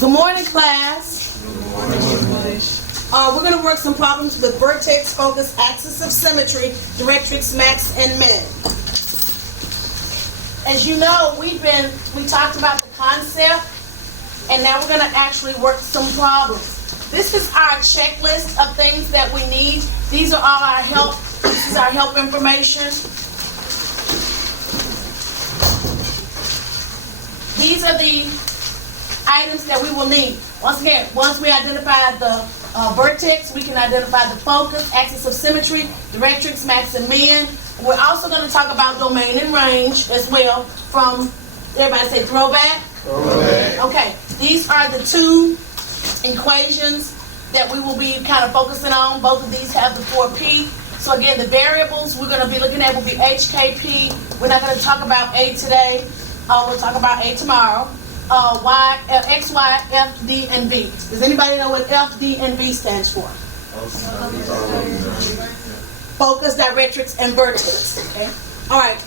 Good morning, class. Good morning. We're going to work some problems with vertex, focus, axis of symmetry, directrix, max, and min. As you know, we talked about the concept, and now we're going to actually work some problems. This is our checklist of things that we need. These are all our help. This is our help information. These are the items that we will need. Once again, once we identify the vertex, we can identify the focus, axis of symmetry, directrix, max, and min. We're also going to talk about domain and range as well from, everybody say throwback? Throwback. Okay, these are the two equations that we will be kind of focusing on. Both of these have the 4P. So again, the variables we're going to be looking at will be H, K, P. We're not going to talk about A today. We'll talk about A tomorrow. Y, X, Y, F, D, and V. Does anybody know what F, D, and V stands for? Focus, directrix, and vertex. Okay. All right.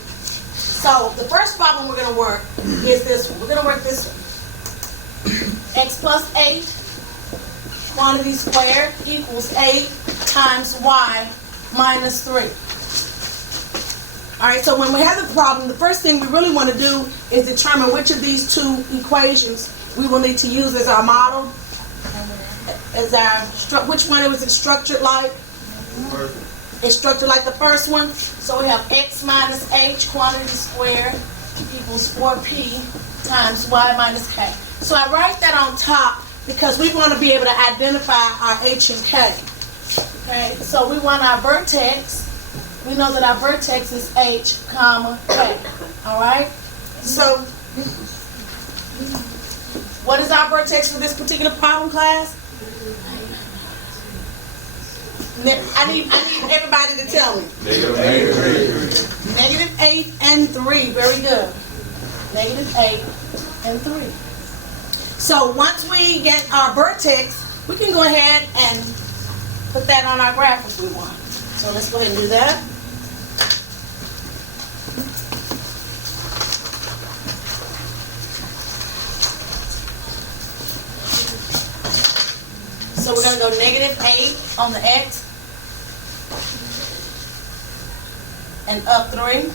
So the first problem we're going to work is this one. We're going to work this one. X plus 8 quantity squared equals 8 times y minus 3. All right, so when we have the problem, the first thing we really want to do is determine which of these two equations we will need to use as our model, which one was it structured like? It's structured like the first one. So we have x minus h quantity squared equals 4p times y minus k. So I write that on top because we want to be able to identify our h and k. Okay, so we want our vertex. We know that our vertex is h, comma, k. All right? So, what is our vertex for this particular problem, class? I need everybody to tell me. Negative 8 and 3. Very good. Negative 8 and 3. So, once we get our vertex, we can go ahead and put that on our graph if we want. So, let's go ahead and do that. So we're going to go negative 8 on the x and up 3.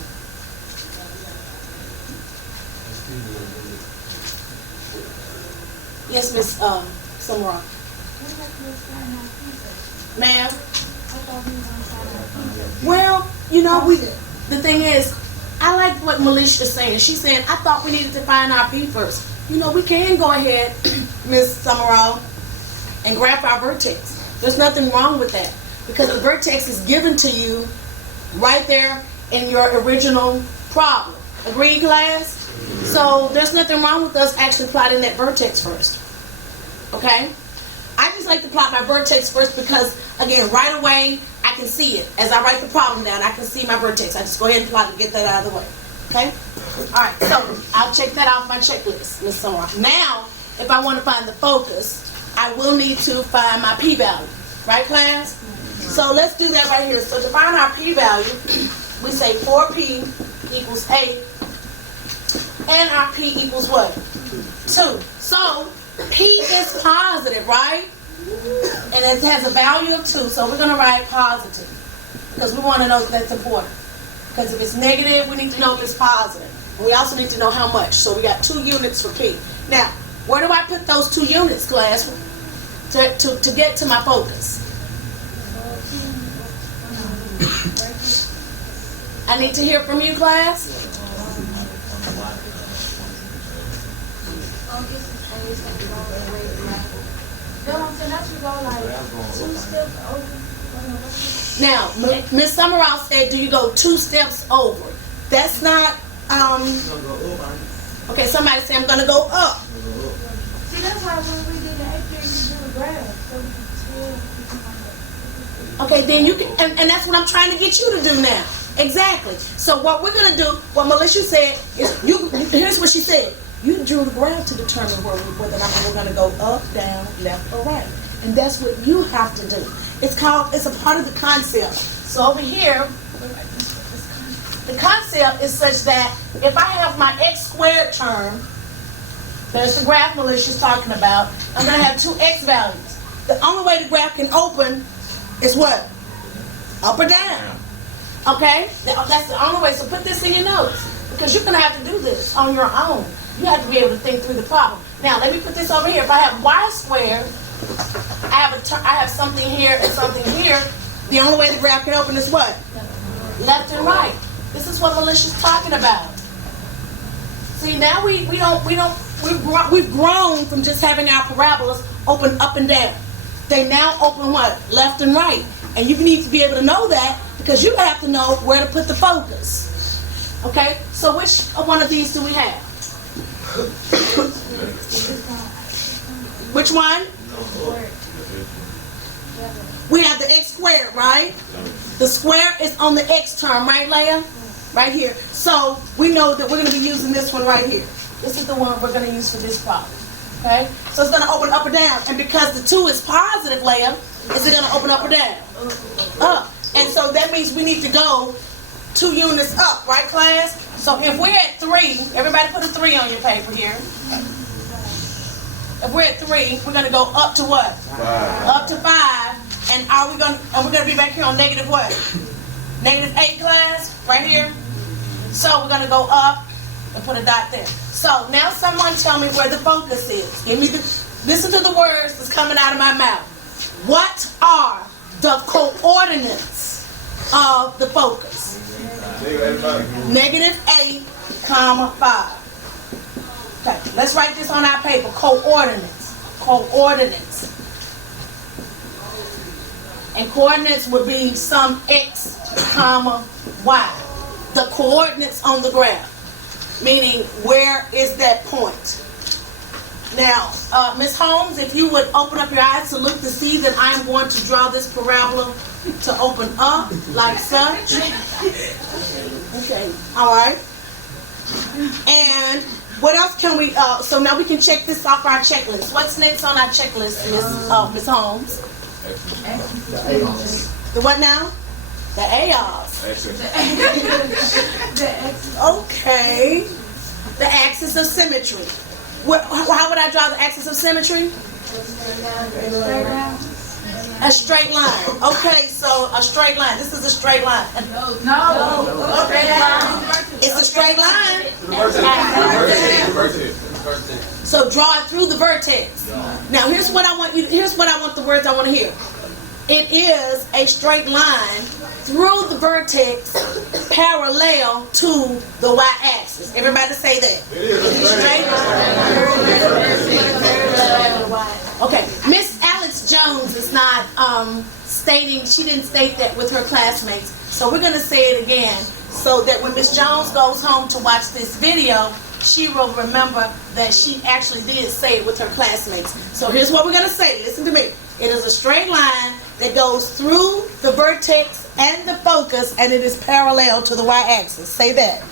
Yes, Miss Samara. Ma'am? Well, you know, the thing is, I like what Melicia's saying. She's saying, I thought we needed to find our P first. You know, we can go ahead, Miss Samara, and graph our vertex. There's nothing wrong with that because the vertex is given to you right there in your original problem. Agreed, class? So there's nothing wrong with us actually plotting that vertex first. Okay? I just like to plot my vertex first because, again, right away I can see it. As I write the problem down, I can see my vertex. I just go ahead and plot it and get that out of the way. Okay? All right, so I'll check that off my checklist, Ms. Samara. Now, if I want to find the focus, I will need to find my p-value. Right, class? So let's do that right here. So to find our p-value, we say 4p equals 8, and our p equals what? 2. So p is positive, right? And it has a value of 2, so we're going to write positive because we want to know if that's important. Because if it's negative, we need to know if it's positive. And we also need to know how much. So we got 2 units for p. Now, where do I put those 2 units, class, to get to my focus? I need to hear from you, class. Now, Miss Summerall said, do you go 2 steps over? That's not, okay, somebody say I'm going to go up. See, that's why when we did the activity, we do the graph. Okay, then you can, and that's what I'm trying to get you to do now. Exactly. So what we're going to do, what Melissa said, is, here's what she said. You drew the graph to determine whether or not we're going to go up, down, left, or right. And that's what you have to do. It's a part of the concept. So over here, the concept is such that if I have my x squared term, There's the graph Melicia's talking about. I'm going to have two x values. The only way the graph can open is what? Up or down. Okay? That's the only way. So put this in your notes, because you're going to have to do this on your own. You have to be able to think through the problem. Now, let me put this over here. If I have y squared, I have something here and something here. The only way the graph can open is what? Left and right. This is what Melicia's talking about. See, now we've grown from just having our parabolas open up and down. They now open what? Left and right. And you need to be able to know that, because you have to know where to put the focus. Okay? So which one of these do we have? Which one? We have the x squared, right? The square is on the x term, right, Leah? Right here. So we know that we're going to be using this one right here. This is the one we're going to use for this problem. Okay? So it's going to open up or down. And because the 2 is positive, Leah, is it going to open up or down? Up. And so that means we need to go 2 units up, right, class? So if we're at 3, everybody put a 3 on your paper here. If we're at 3, we're going to go up to what? 5. Up to 5. And we're going to be back here on negative what? Negative 8, class, right here. So we're going to go up and put a dot there. So now someone tell me where the focus is. Listen to the words that's coming out of my mouth. What are the coordinates of the focus? Negative 8, comma 5. Okay, let's write this on our paper. Coordinates. Coordinates. And coordinates would be some x, comma, y. The coordinates on the graph. Meaning, where is that point? Now, Ms. Holmes, if you would open up your eyes to look to see that I am going to draw this parabola to open up like such. Okay, all right. And what else can we, so now we can check this off our checklist. What's next on our checklist, Ms. Holmes? The what now? The ARs. Okay. The axis of symmetry. How would I draw the axis of symmetry? A straight line. Okay, so a straight line. This is a straight line. No. Okay. It's a straight line. So draw it through the vertex. Now here's what I want the words I want to hear. It is a straight line through the vertex parallel to the y-axis. Everybody say that. It is a straight line. Okay. Miss Alex Jones is not stating, she didn't state that with her classmates. So we're going to say it again so that when Miss Jones goes home to watch this video, she will remember that she actually did say it with her classmates. So here's what we're going to say. Listen to me. It is a straight line that goes through the vertex and the focus, and it is parallel to the y-axis. Say that.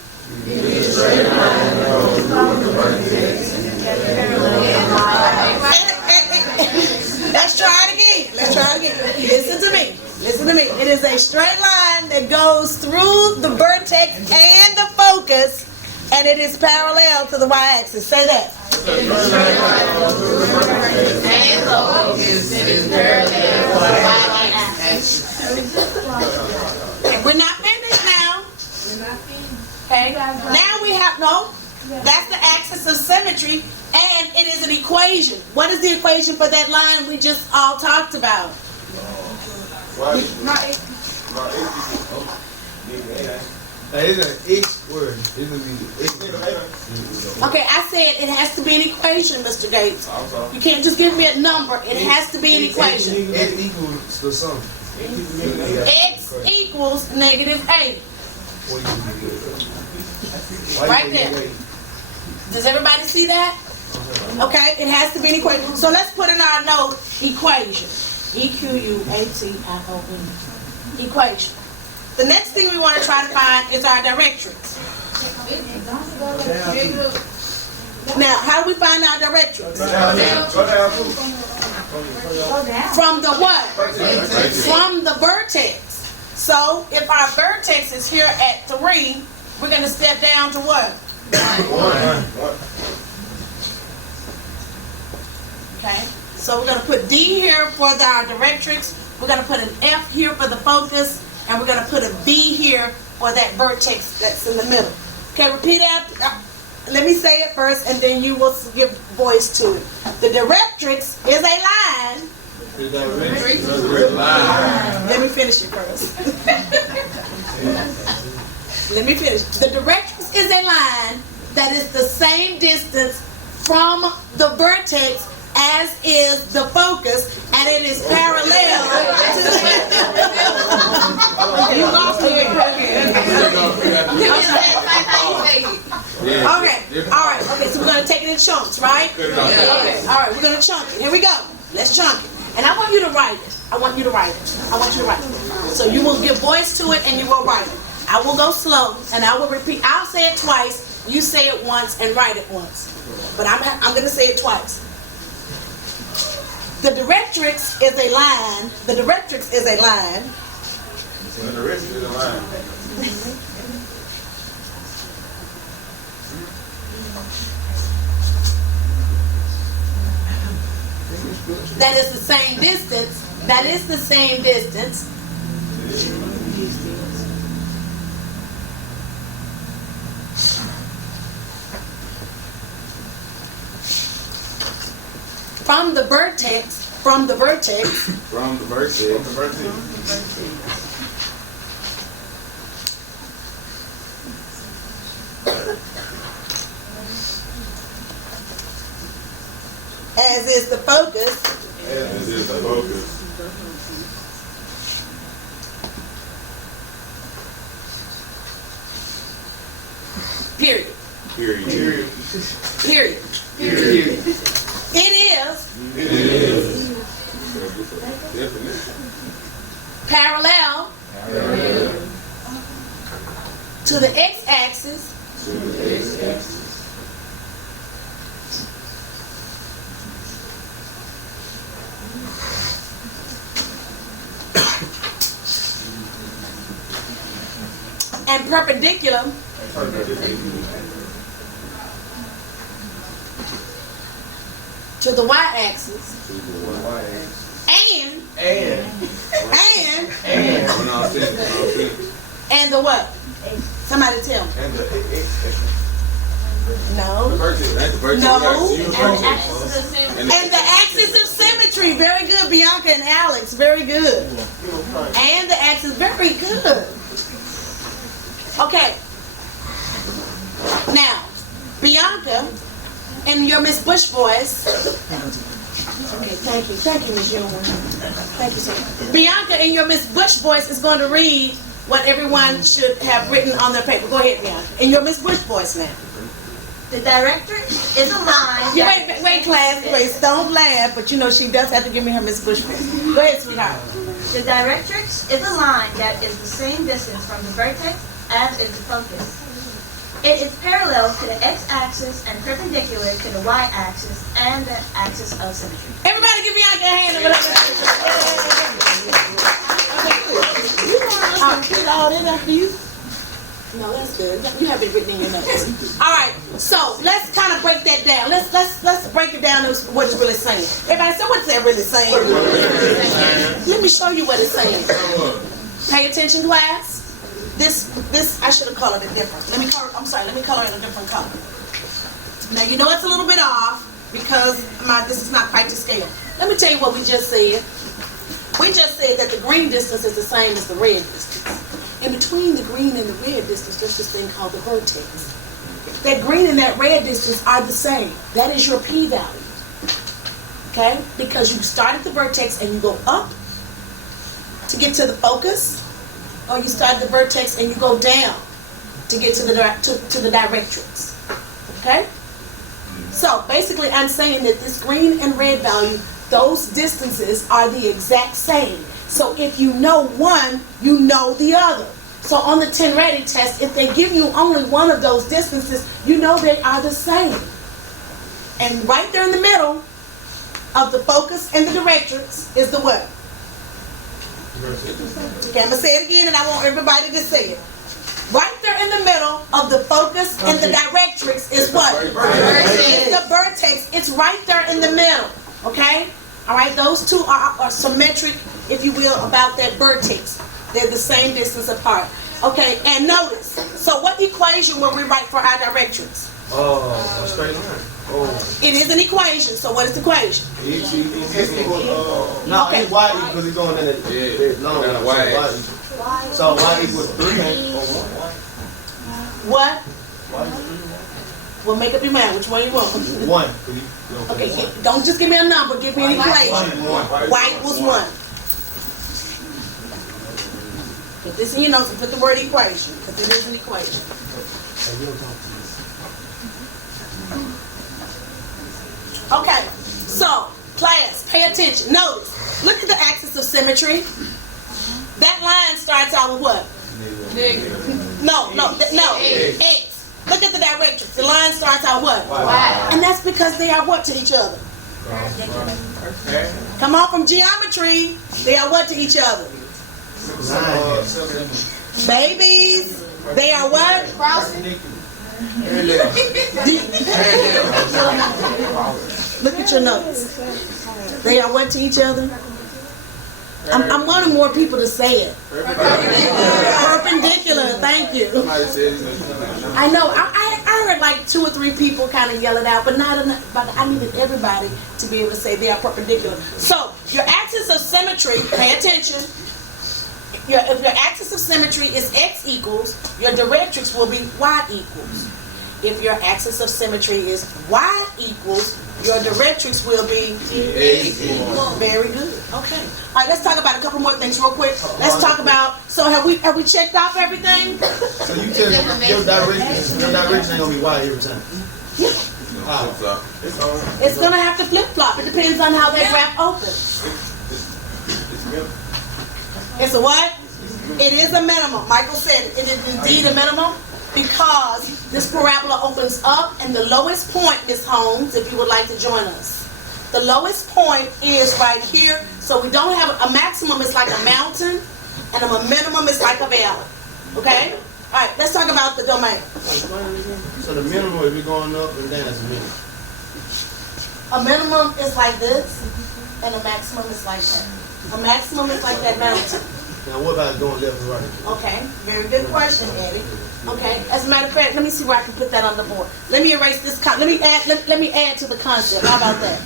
It is a straight line that goes through the vertex and parallel to the y-axis. Let's try it again. Listen to me. It is a straight line that goes through the vertex and the focus, and it is parallel to the y-axis. Say that. It is a straight line that goes through the vertex and the focus, and it is parallel to the y-axis. We're not finished now. Okay. Now we have that's the axis of symmetry, and it is an equation. What is the equation for that line we just all talked about? It's an X word. Okay, I said it has to be an equation, Mr. Gates. You can't just give me a number. It has to be an equation. X equals to something. X equals negative 8. Right there. Does everybody see that? Okay, it has to be an equation. So let's put in our note equation. E-Q-U-A-T-I-O-N. Equation. The next thing we want to try to find is our directrix. Now, how do we find our directrix? From the what? From the vertex. So, if our vertex is here at 3, we're going to step down to what? 1. Okay? So we're going to put D here for our directrix. We're going to put an F here for the focus. And we're going to put a V here for that vertex that's in the middle. Okay, repeat after. Let me say it first, and then you will give voice to it. The directrix is a line. The directrix is a line. Let me finish it first. Let me finish. The directrix is a line that is the same distance from the vertex as is the focus, and it is parallel to the... You lost me. Okay, all right. Okay, so we're going to take it in chunks, right? Okay, all right, we're going to chunk it. Here we go. Let's chunk it. And I want you to write it. I want you to write it. So you will give voice to it, and you will write it. I will go slow, and I will repeat. I'll say it twice. You say it once and write it once. But I'm going to say it twice. The directrix is a line. The directrix is a line. The directrix is a line. That is the same distance. That is the same distance. From the vertex. As is the focus. Period. It is parallel to the x-axis and perpendicular to the y-axis and the what? Somebody tell me. No. And the axis of symmetry. Very good, Bianca and Alex. Very good. And the axis. Very good. Okay. Now, Bianca, in your Miss Bush voice. Okay, thank you, Miss June. Thank you, sir. Bianca, in your Miss Bush voice, is going to read what everyone should have written on their paper. Go ahead, Bianca. In your Miss Bush voice now. The directrix is a line. Wait, class, please. Don't laugh, but you know she does have to give me her Miss Bush voice. Go ahead, sweetheart. The directrix is a line that is the same distance from the vertex as is the focus. It is parallel to the x-axis and perpendicular to the y-axis and the axis of symmetry. Everybody give Bianca a hand. You want us to repeat all that after you? No, that's good. You have it written in your notes. All right, so let's kind of break that down. Let's break it down to what it's really saying. Everybody say, what's that really saying? Let me show you what it's saying. Pay attention, class. This I should have colored it different. Let me color it a different color. Now you know it's a little bit off because this is not quite to scale. Let me tell you what we just said. We just said that the green distance is the same as the red distance. In between the green and the red distance, there's this thing called the vertex. That green and that red distance are the same. That is your p-value. Okay? Because you start at the vertex and you go up to get to the focus, or you start at the vertex and you go down to get to the directrix. Okay? So basically I'm saying that this green and red value, those distances are the exact same. So if you know one, you know the other. So on the 10 ready test, if they give you only one of those distances, you know they are the same. And right there in the middle of the focus and the directrix is the what? Okay, I'm going to say it again and I want everybody to say it. Right there in the middle of the focus and the directrix is what? It's the vertex. It's right there in the middle. Okay? All right, those two are symmetric, if you will, about that vertex. They're the same distance apart. Okay, and notice, so what equation will we write for our directrix? A straight line. It is an equation, so what is the equation? No, Okay. it's y because it's going in the long Yeah, run. y. So y equals 3. What? Well, make up your mind, which one you want? 1. Okay, don't just give me a number, give me an equation. Y equals 1. Put this in your notes and put the word equation, because it is an equation. Okay, so, class, pay attention. Notice, look at the axis of symmetry. That line starts out with what? No, X. Look at the directions. The line starts out what? Y. And that's because they are what to each other? Come on, from geometry, they are what to each other? Babies, they are what? Look at your notes. They are what to each other? I'm wanting more people to say it. Perpendicular, thank you. I know, I heard like 2 or 3 people kind of yell it out, but not enough, but I needed everybody to be able to say they are perpendicular. So, your axis of symmetry, pay attention. If your axis of symmetry is x equals, your directrix will be y equals. If your axis of symmetry is y equals, your directrix will be x equals. Very good. Okay. All right, let's talk about a couple more things real quick. Let's talk about, so have we checked off everything? So you tell me your direction ain't gonna be y every time. It's going to have to flip-flop. It depends on how that graph opens. It's a what? It is a minimum. Michael said it is indeed a minimum because this parabola opens up and the lowest point, Ms. Holmes, if you would like to join us. The lowest point is right here. So we don't have a maximum is like a mountain and a minimum is like a valley. Okay? All right, let's talk about the domain. So the minimum, if you're going up and down, is a minimum. A minimum is like this and a maximum is like that. A maximum is like that mountain. Now what about going left and right? Okay, very good question, Eddie. Okay, as a matter of fact, let me see where I can put that on the board. Let me erase this. Let me add to the concept. How about that?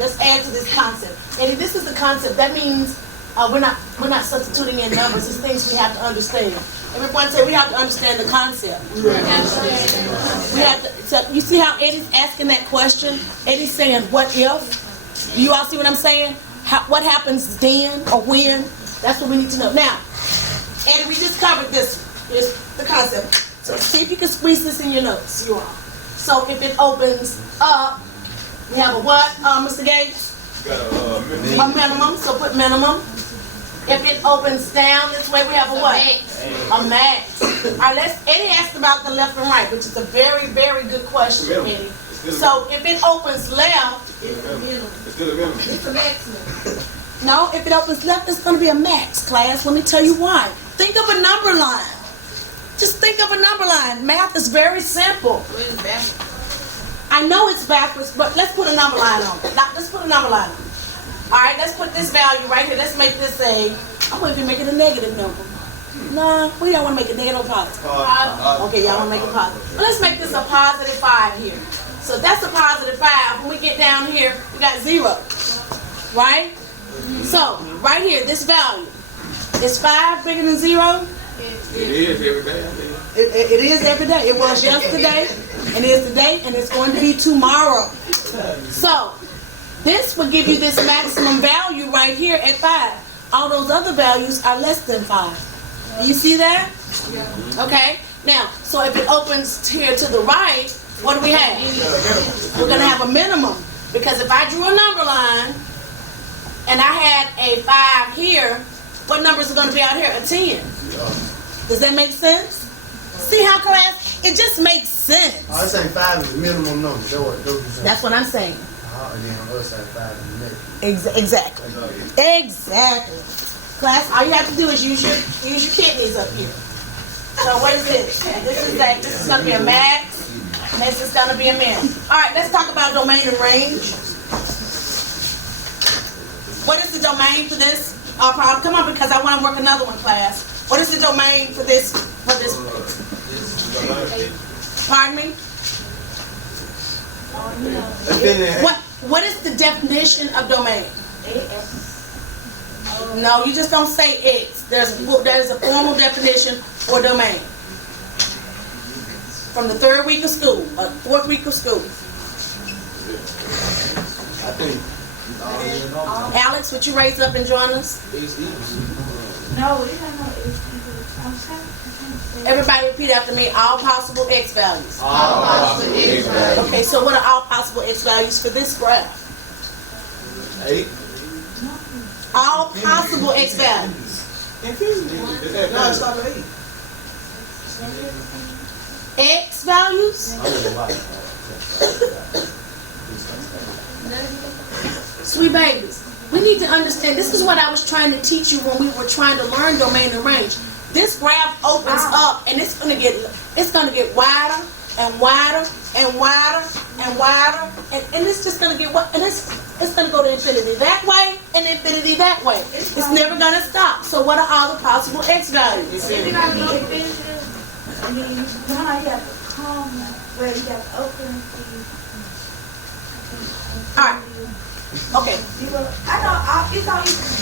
Let's add to this concept. Eddie, this is the concept. That means we're not substituting in numbers. It's things we have to understand. Everyone say we have to understand the concept. We have to. So you see how Eddie's asking that question? Eddie's saying, "What if?" Do you all see what I'm saying? What happens then or when? That's what we need to know. Now, Eddie, we just covered this. Here's the concept. So see if you can squeeze this in your notes, you all. So if it opens up, we have a what, Mr. Gates? A minimum. So put minimum. If it opens down this way, we have a what? A max. All right, Eddie asked about the left and right, which is a very, very good question, Eddie. So if it opens left, It's still a minimum. it's a maximum. No, if it opens left, it's going to be a max, class. Let me tell you why. Think of a number line. Just think of a number line. Math is very simple. I know it's backwards, but let's put a number line on it. Let's put a number line on it. All right, let's put this value right here. Let's make this I want to make it a negative number. Nah, we don't want to make it negative or positive. Okay, y'all want to make it positive. Well, let's make this a positive 5 here. So that's a positive 5. When we get down here, we got 0. Right? So, right here, this value. Is 5 bigger than 0? It is every day. It is every day. It was yesterday, and it is today, and it's going to be tomorrow. So, this will give you this maximum value right here at 5. All those other values are less than 5. Do you see that? Okay. Now, so if it opens here to the right, what do we have? We're going to have a minimum. Because if I drew a number line, and I had a 5 here, what numbers are going to be out here? A 10. Does that make sense? See how, class? It just makes sense. I was saying 5 is the minimum number. That's what I'm saying. And then on the other side, 5 is the negative. Exactly. Exactly. Class, all you have to do is use your kidneys up here. So what is this? This is going to be a max. And this is going to be a min. All right, let's talk about domain and range. What is the domain for this problem? Come on, because I want to work another one, class. What is the domain for this? Pardon me? What is the definition of domain? No, you just don't say X. There's a formal definition for domain. From the 3rd week of school, or 4th week of school. I think. Alex, would you raise up and join us? No, we don't know. Everybody repeat after me. All possible X values. All possible X values. Okay, so what are all possible X values for this graph? 8. All possible X values. No, it's not 8. X values? Sweet babies, we need to understand, this is what I was trying to teach you when we were trying to learn domain and range. This graph opens up and it's gonna get wider and wider and wider and wider, and it's just gonna get and it's gonna go to infinity that way and infinity that way. It's never gonna stop. So what are all the possible X values? Is it gonna be infinitive? I mean, now you got the comma where you got the open Alright. Okay. zero. I know it's all equal,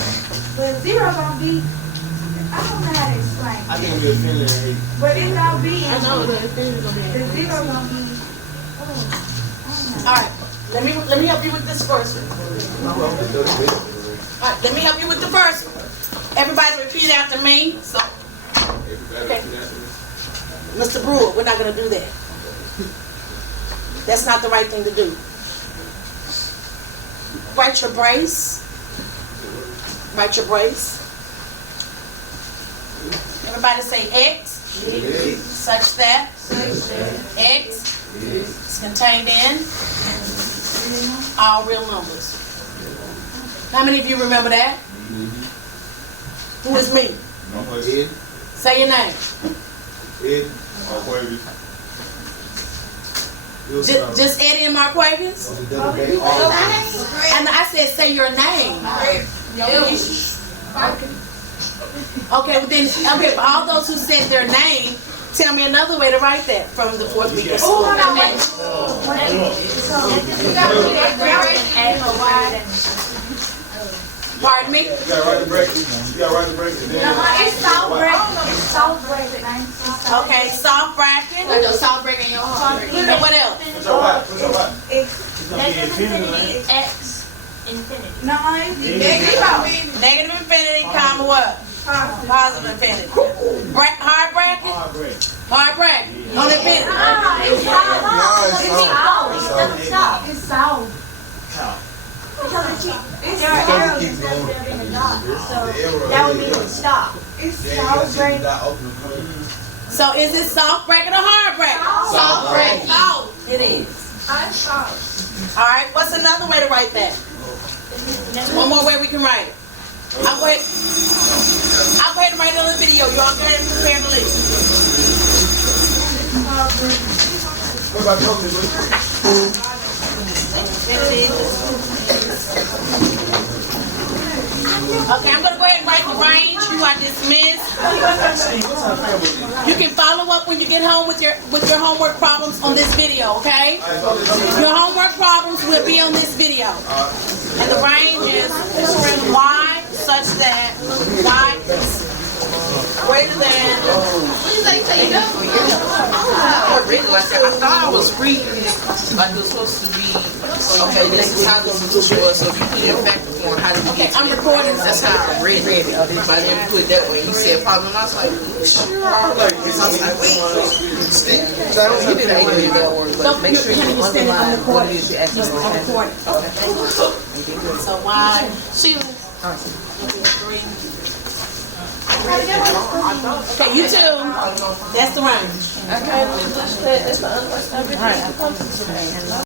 but zero gonna be. I don't know how to explain. I think we're feeling 8. But it's gonna be. I know the infinity gonna be The zero gonna be. Alright. Let me help you with this first one. Alright, let me help you with the first one. Everybody repeat after me. So Everybody repeat after me. Mr. Brewer, we're not gonna do that. That's not the right thing to do. Write your brace. Write your brace. Everybody say X, such that X is contained in all real numbers. How many of you remember that? Who is me? Ed. Say your name. Ed. Just Eddie and Marquavius? And I said say your name. Okay, well then, okay, for all those who said their name, tell me another way to write that from the 4th week of school. Pardon me? You gotta write the break. You gotta write the break. It's soft bracket. It's soft bracket. Okay, soft bracket. Like those salt break in your heart. And what else? What's your what? What's your what? Negative infinity is X infinity. No, Negative infinity, comma what? Positive infinity. Hard bracket? Hard bracket. On infinity. It's soft. Because there are arrows instead of there being a dot. So that would mean it stop. It's soft bracket. So is it soft bracket or hard bracket? Salt break. Soft. It is. All right. What's another way to write that? One more way we can write it. I'll go ahead and write it on the video. You all go ahead and prepare to leave. What about chocolate? Okay, I'm going to go ahead and write the range. You are dismissed. You can follow up when you get home with your homework problems on this video, okay? Your homework problems will be on this video. And the range is y such that y is greater than. What did they say you know? I read it like that. I thought I was reading it like it was supposed to be. Okay, this is how the solution was. So if you put it in factor form, how do we get to I'm it? recording. That's how I read it. But I didn't put it that way. You said problem. I was like, sure. So I was like, wait. You did an 8 bell word, but make sure you underline what it is you actually I'm recording. Okay. So y. See you. Okay, you too. That's the range. Okay. It's the other stuff.